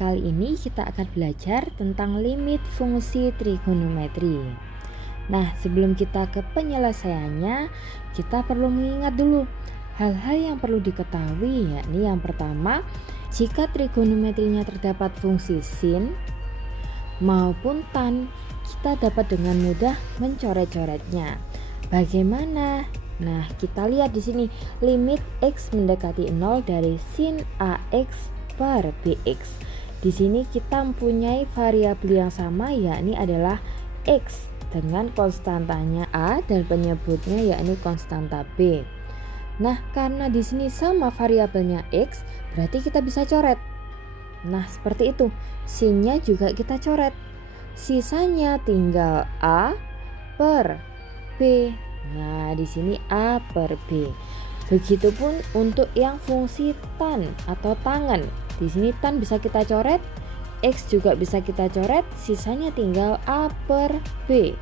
Kali ini kita akan belajar tentang limit fungsi trigonometri. Nah, sebelum kita ke penyelesaiannya, kita perlu mengingat dulu hal-hal yang perlu diketahui, yakni yang pertama, jika trigonometrinya terdapat fungsi sin maupun tan, kita dapat dengan mudah mencoret-coretnya. Bagaimana? Nah, kita lihat di sini limit x mendekati 0 dari sin ax per bx. Di sini kita mempunyai variabel yang sama, yakni adalah x dengan konstantanya a dan penyebutnya yakni konstanta b. Nah, karena di sini sama variabelnya x, berarti kita bisa coret. Nah, seperti itu. Sinnya juga kita coret. Sisanya tinggal a per b. Nah, di sini a per b. Begitupun untuk yang fungsi tan atau tangen. Di sini tan bisa kita coret, x juga bisa kita coret, sisanya tinggal a per b.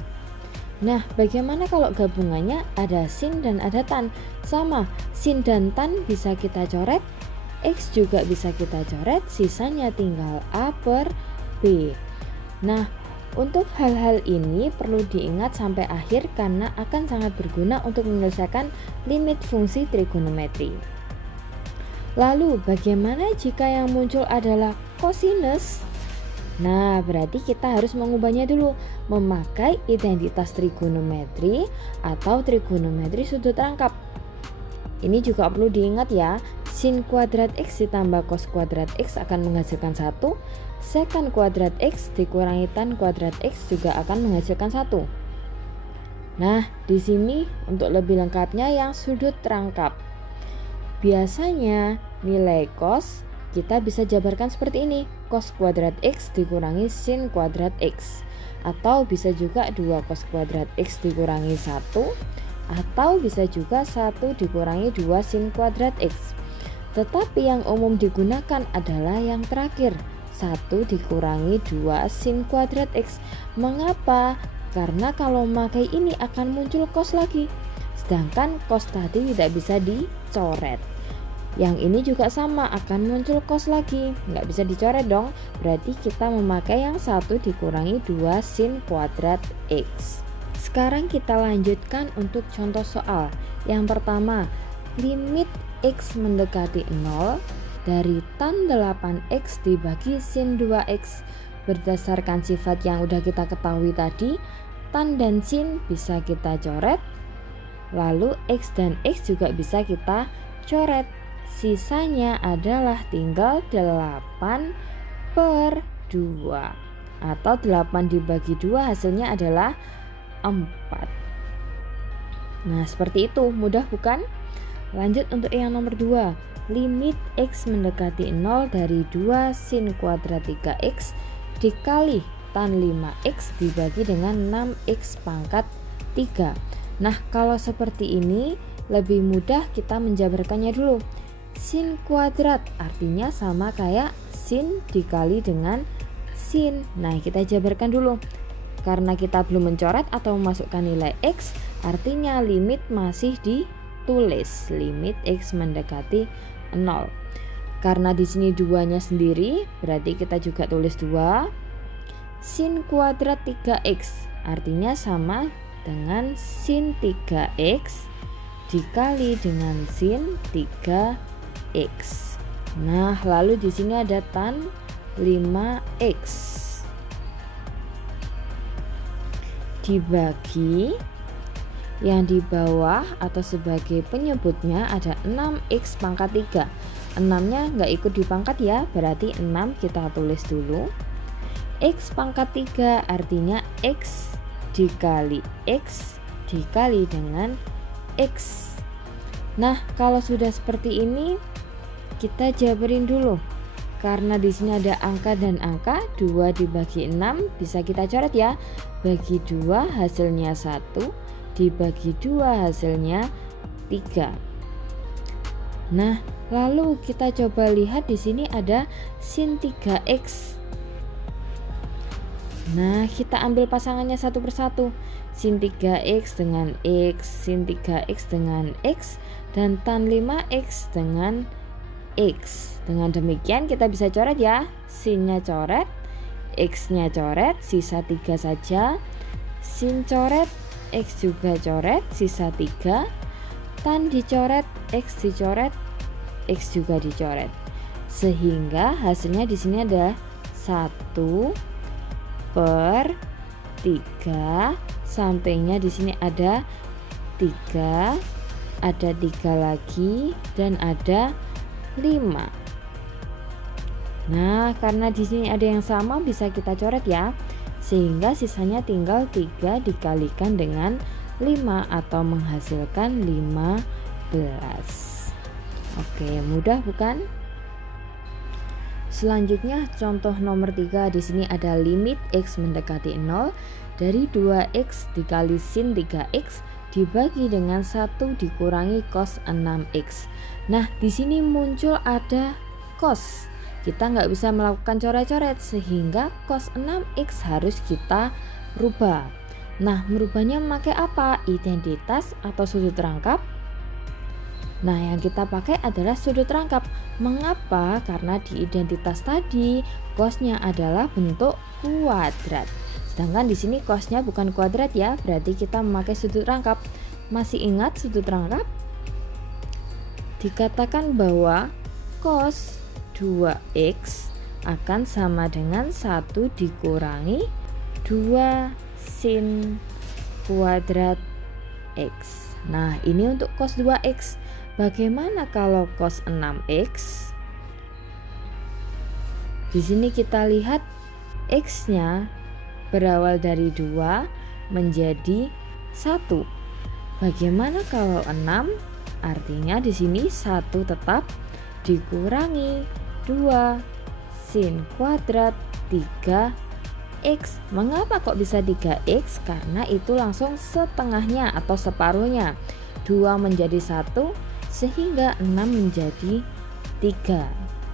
Nah, bagaimana kalau gabungannya ada sin dan ada tan? Sama, sin dan tan bisa kita coret, x juga bisa kita coret, sisanya tinggal a per b. Nah, untuk hal-hal ini perlu diingat sampai akhir karena akan sangat berguna untuk menyelesaikan limit fungsi trigonometri. Lalu bagaimana jika yang muncul adalah kosinus? Nah, berarti kita harus mengubahnya dulu, memakai identitas trigonometri atau trigonometri sudut rangkap. Ini juga perlu diingat ya, sin kuadrat x ditambah cos kuadrat x akan menghasilkan 1, secant kuadrat x dikurangi tan kuadrat x juga akan menghasilkan 1. Nah, di sini untuk lebih lengkapnya yang sudut rangkap. Biasanya nilai cos kita bisa jabarkan seperti ini, cos kuadrat x dikurangi sin kuadrat x, atau bisa juga 2 cos kuadrat x dikurangi 1, atau bisa juga 1 dikurangi 2 sin kuadrat x. Tetapi yang umum digunakan adalah yang terakhir, 1 dikurangi 2 sin kuadrat x. Mengapa? Karena kalau memakai ini akan muncul cos lagi, sedangkan cos tadi tidak bisa dicoret. Yang ini juga sama, akan muncul cos lagi, nggak bisa dicoret dong. Berarti kita memakai yang 1 dikurangi 2 sin kuadrat x. Sekarang kita lanjutkan untuk contoh soal. Yang pertama, limit x mendekati 0 dari tan 8x dibagi sin 2x. Berdasarkan sifat yang udah kita ketahui tadi, tan dan sin bisa kita coret, lalu x dan x juga bisa kita coret. Sisanya adalah tinggal 8 per 2, atau 8 dibagi 2 hasilnya adalah 4. Nah, seperti itu, mudah bukan? Lanjut untuk yang nomor 2, limit x mendekati 0 dari 2 sin kuadrat 3x dikali tan 5x dibagi dengan 6x pangkat 3. Nah, kalau seperti ini lebih mudah kita menjabarkannya dulu. Sin kuadrat artinya sama kayak sin dikali dengan sin. Nah, kita jabarkan dulu. Karena kita belum mencoret atau memasukkan nilai x, artinya limit masih ditulis, limit x mendekati 0. Karena di sini 2-nya sendiri, berarti kita juga tulis 2. Sin kuadrat 3x artinya sama dengan sin 3x dikali dengan sin 3x. Nah, lalu di sini ada tan 5x dibagi yang di bawah atau sebagai penyebutnya ada 6x pangkat 3. 6-nya nggak ikut dipangkat ya, berarti 6 kita tulis dulu. X pangkat 3 artinya x dikali dengan x. Nah, kalau sudah seperti ini kita jabarin dulu. Karena di sini ada angka dan angka, 2 dibagi 6 bisa kita coret ya. Bagi 2 hasilnya 1, dibagi 2 hasilnya 3. Nah, lalu kita coba lihat di sini ada sin 3x. Nah, kita ambil pasangannya satu persatu. Sin 3x dengan x, sin 3x dengan x, dan tan 5x dengan X. Dengan demikian kita bisa coret ya. Sin-nya coret, X-nya coret, sisa 3 saja. Sin coret, X juga coret, sisa 3. Tan dicoret, X dicoret, X juga dicoret. Sehingga hasilnya di sini ada 1/3. Sampainya di sini ada 3, ada 3 lagi dan ada 5. Nah, karena di sini ada yang sama bisa kita coret ya. Sehingga sisanya tinggal 3 dikalikan dengan 5 atau menghasilkan 15. Oke, mudah bukan? Selanjutnya contoh nomor 3, di sini ada limit X mendekati 0 dari 2X dikali sin 3X dibagi dengan 1 dikurangi cos 6X. Nah, di sini muncul ada cos. Kita nggak bisa melakukan coret-coret sehingga cos 6X harus kita rubah. Nah, merubahnya memakai apa? Identitas atau sudut rangkap? Nah, yang kita pakai adalah sudut rangkap. Mengapa? Karena di identitas tadi cosnya adalah bentuk kuadrat. Sedangkan di sini cosnya bukan kuadrat ya, berarti kita memakai sudut rangkap. Masih ingat sudut rangkap? Dikatakan bahwa cos 2X akan sama dengan 1 dikurangi 2 sin kuadrat X. Nah, ini untuk cos 2X. Bagaimana kalau cos 6X? Di sini kita lihat X-nya berawal dari 2 menjadi 1. Bagaimana kalau 6? Artinya di sini 1 tetap dikurangi 2 sin kuadrat 3X. Mengapa kok bisa 3X? Karena itu langsung setengahnya atau separuhnya. 2 menjadi 1 sehingga 6 menjadi 3.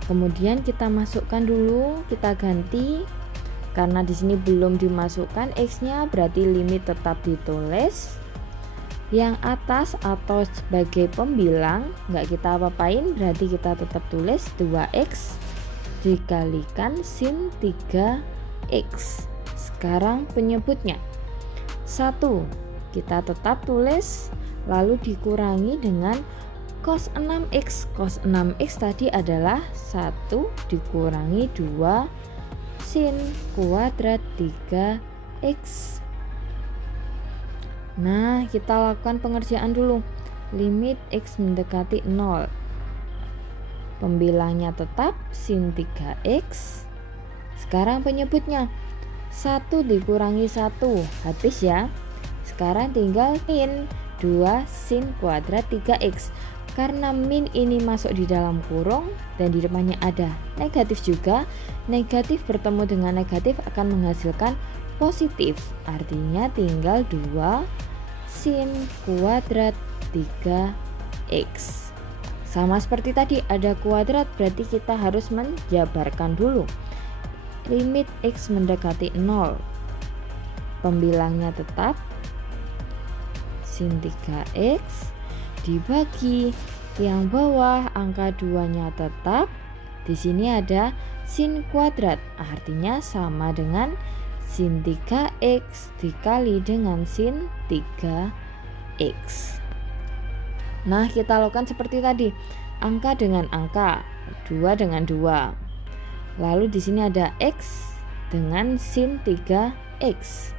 Kemudian kita masukkan dulu, kita ganti. Karena di sini belum dimasukkan X-nya, berarti limit tetap ditulis. Yang atas atau sebagai pembilang nggak kita apa-apain, berarti kita tetap tulis 2X dikalikan sin 3X. Sekarang penyebutnya 1 kita tetap tulis, lalu dikurangi dengan cos 6X. Cos 6X tadi adalah 1 dikurangi 2 sin kuadrat 3X. Nah, kita lakukan pengerjaan dulu. Limit X mendekati 0. Pembilangnya tetap sin 3X. Sekarang penyebutnya 1 dikurangi 1. Habis ya. Sekarang tinggal min 2 sin kuadrat 3X. Karena min ini masuk di dalam kurung dan di depannya ada negatif juga. Negatif bertemu dengan negatif akan menghasilkan positif, artinya tinggal 2 sin kuadrat 3X. Sama seperti tadi, ada kuadrat berarti kita harus menjabarkan dulu. Limit X mendekati 0, pembilangnya tetap sin 3X dibagi yang bawah angka 2-nya tetap. Di sini ada sin kuadrat, artinya sama dengan sin 3X dikali dengan sin 3X. Nah, kita lakukan seperti tadi. Angka dengan angka, 2 dengan 2. Lalu di sini ada X dengan sin 3X.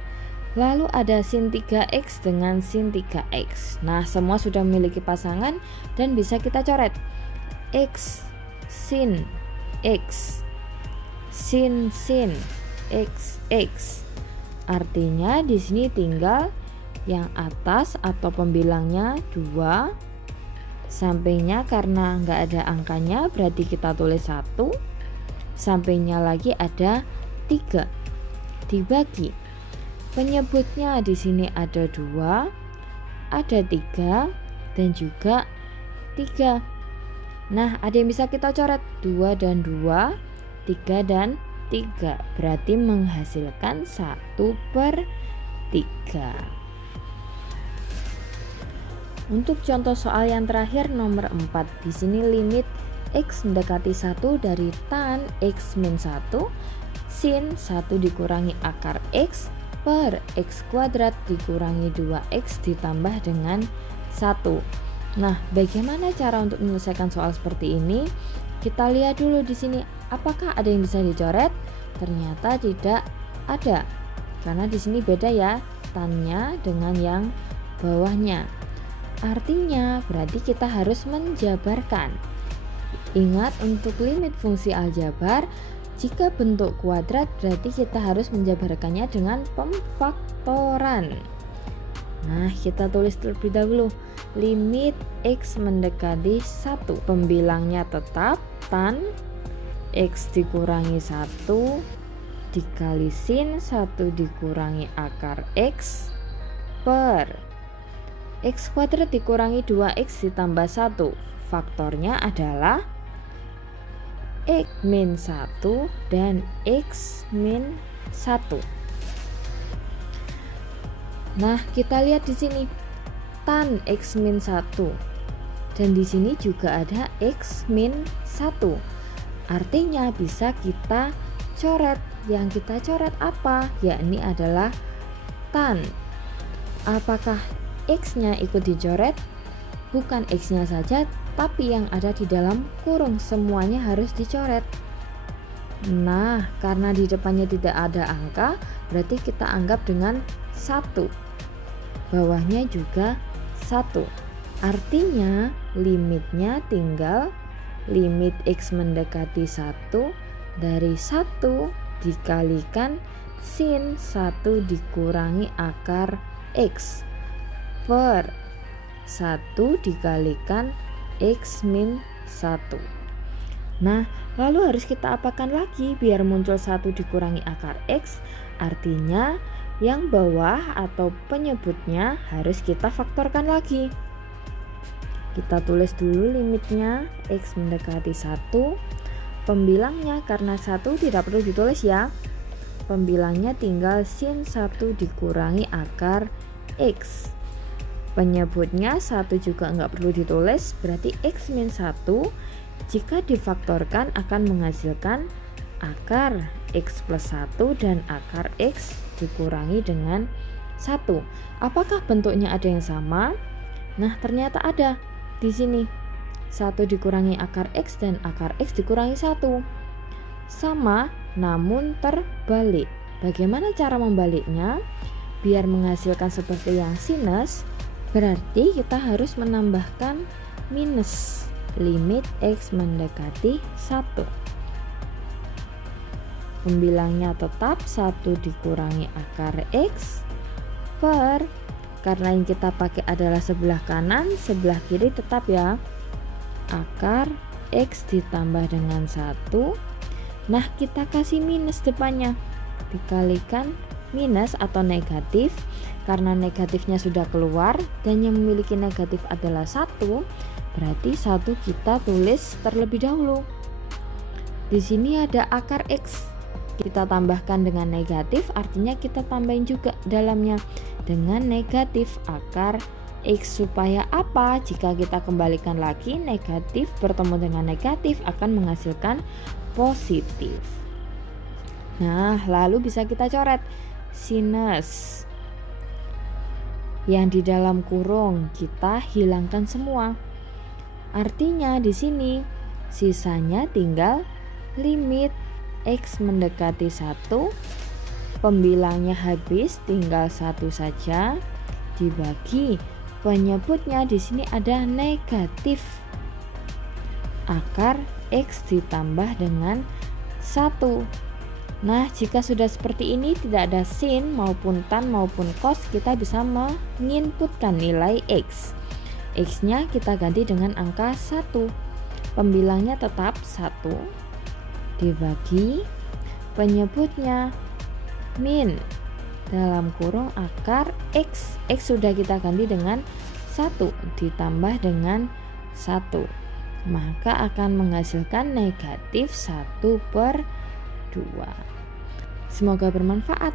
Lalu ada sin 3X dengan sin 3X. Nah, semua sudah memiliki pasangan dan bisa kita coret. X sin X sin X. Artinya di sini tinggal yang atas atau pembilangnya 2, sampingnya karena nggak ada angkanya berarti kita tulis 1, sampingnya lagi ada 3 dibagi. Penyebutnya di sini ada 2, ada 3 dan juga 3. Nah, ada yang bisa kita coret 2 dan 2, 3 dan 3, berarti menghasilkan 1/3. Untuk contoh soal yang terakhir nomor 4, di sini limit X mendekati 1 dari tan X min 1 sin 1 dikurangi akar X per X kuadrat dikurangi 2X ditambah dengan 1. Nah, bagaimana cara untuk menyelesaikan soal seperti ini? Kita lihat dulu di sini, apakah ada yang bisa dicoret? Ternyata tidak ada. Karena di sini beda ya, tannya dengan yang bawahnya. Artinya berarti kita harus menjabarkan. Ingat, untuk limit fungsi aljabar, jika bentuk kuadrat berarti kita harus menjabarkannya dengan pemfaktoran. Nah, kita tulis terlebih dahulu. Limit X mendekati 1. Pembilangnya tetap tan X dikurangi 1 dikali sin 1 dikurangi akar X per X kuadrat dikurangi 2X ditambah 1. Faktornya adalah X min 1 dan X min 1. Nah, kita lihat di sini tan X min 1 dan di sini juga ada X min 1. Artinya bisa kita coret. Yang kita coret apa? Yakni adalah tan. Apakah X-nya ikut dicoret? Bukan X-nya saja, tapi yang ada di dalam kurung semuanya harus dicoret. Nah, karena di depannya tidak ada angka, berarti kita anggap dengan 1. Bawahnya juga 1. Artinya limitnya tinggal limit X mendekati 1 dari 1 dikalikan sin 1 dikurangi akar X per 1 dikalikan X min 1. Nah, lalu harus kita apakan lagi biar muncul 1 dikurangi akar X? Artinya yang bawah atau penyebutnya harus kita faktorkan lagi. Kita tulis dulu limitnya X mendekati 1. Pembilangnya karena 1 tidak perlu ditulis ya. Pembilangnya tinggal sin 1 dikurangi akar X. Penyebutnya 1 juga nggak perlu ditulis, berarti X min 1 jika difaktorkan akan menghasilkan akar X plus 1 dan akar X dikurangi dengan 1. Apakah bentuknya ada yang sama? Nah, ternyata ada di sini. 1 dikurangi akar X dan akar X dikurangi 1. Sama namun terbalik. Bagaimana cara membaliknya? Biar menghasilkan seperti yang sinus, berarti kita harus menambahkan minus limit X mendekati 1. Pembilangnya tetap 1 dikurangi akar X per, karena yang kita pakai adalah sebelah kanan, sebelah kiri tetap ya, akar X ditambah dengan 1. Nah, kita kasih minus depannya, dikalikan minus atau negatif. Karena negatifnya sudah keluar dan yang memiliki negatif adalah 1, berarti 1 kita tulis terlebih dahulu. Di sini ada akar X, kita tambahkan dengan negatif, artinya kita tambahin juga dalamnya dengan negatif akar X. Supaya apa? Jika kita kembalikan lagi, negatif bertemu dengan negatif akan menghasilkan positif. Nah, lalu bisa kita coret sinus yang di dalam kurung, kita hilangkan semua. Artinya di sini sisanya tinggal limit X mendekati 1, pembilangnya habis, tinggal 1 saja, dibagi penyebutnya di sini ada negatif akar X ditambah dengan 1. Nah, jika sudah seperti ini, tidak ada sin maupun tan maupun cos, kita bisa menginputkan nilai X. X-nya kita ganti dengan angka 1. Pembilangnya tetap 1 dibagi penyebutnya min dalam kurung akar X. X sudah kita ganti dengan 1 ditambah dengan 1, maka akan menghasilkan negatif 1/2. Semoga bermanfaat.